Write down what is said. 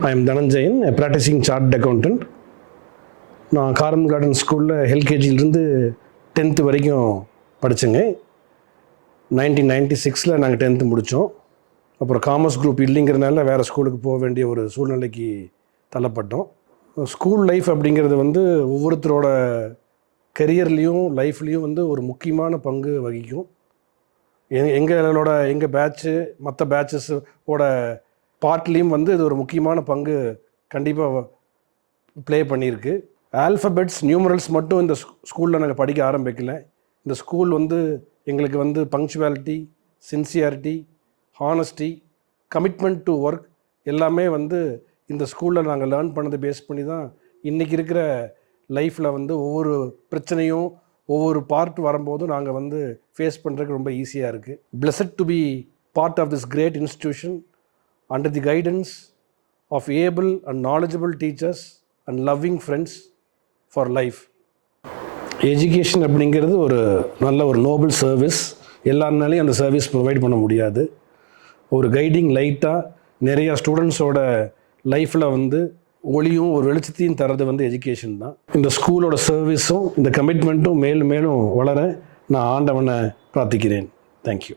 I am Dhananjayan practising chartered accountant நான் காரம் garden ஸ்கூலில் எல்கேஜிலிருந்து டென்த்து வரைக்கும் படித்தேங்க நைன்டீன் நைன்டி சிக்ஸில் நாங்கள் டென்த்து முடித்தோம் அப்புறம் காமர்ஸ் குரூப் இல்லைங்கிறதுனால வேறு ஸ்கூலுக்கு போக வேண்டிய ஒரு சூழ்நிலைக்கு தள்ளப்பட்டோம். ஸ்கூல் லைஃப் அப்படிங்கிறது வந்து ஒவ்வொருத்தரோட கெரியர்லேயும் லைஃப்லேயும் வந்து ஒரு முக்கியமான பங்கு வகிக்கும். எங்களோட எங்கள் பேட்ச்சு மற்ற பேட்சஸ் ஓட பார்ட்லேயும் வந்து இது ஒரு முக்கியமான பங்கு கண்டிப்பாக ப்ளே பண்ணியிருக்கு. ஆல்ஃபபெட்ஸ் நியூமரல்ஸ் மட்டும் இந்த ஸ்கூலில் நாங்கள் படிக்க ஆரம்பிக்கல. இந்த ஸ்கூல் வந்து எங்களுக்கு வந்து punctuality sincerity honesty commitment to work எல்லாமே வந்து இந்த ஸ்கூலில் நாங்கள் லேர்ன் பண்ணதை பேஸ் பண்ணி தான் இன்றைக்கி இருக்கிற லைஃப்பில் வந்து ஒவ்வொரு பிரச்சனையும் ஒவ்வொரு பார்ட் வரும்போதும் நாங்கள் வந்து ஃபேஸ் பண்ணுறதுக்கு ரொம்ப ஈஸியாக இருக்குது blessed to be part of this great institution under the guidance of able and knowledgeable teachers and loving friends for life education அப்படிங்கிறது ஒரு நல்ல ஒரு நோபல் சர்வீஸ் எல்லாருனாலையும் அந்த சர்வீஸ் ப்ரொவைட் பண்ண முடியாது. ஒரு கைடிங் லைட்டாக நிறையா ஸ்டூடெண்ட்ஸோட லைஃப்பில் வந்து ஒளியும் ஒரு வெளிச்சத்தையும் தரது வந்து எஜுகேஷன் தான். இந்த ஸ்கூலோட சர்வீஸும் இந்த கமிட்மெண்ட்டும் மேலும் மேலும் வளர நான் ஆண்டவனை பிரார்த்திக்கிறேன். தேங்க்யூ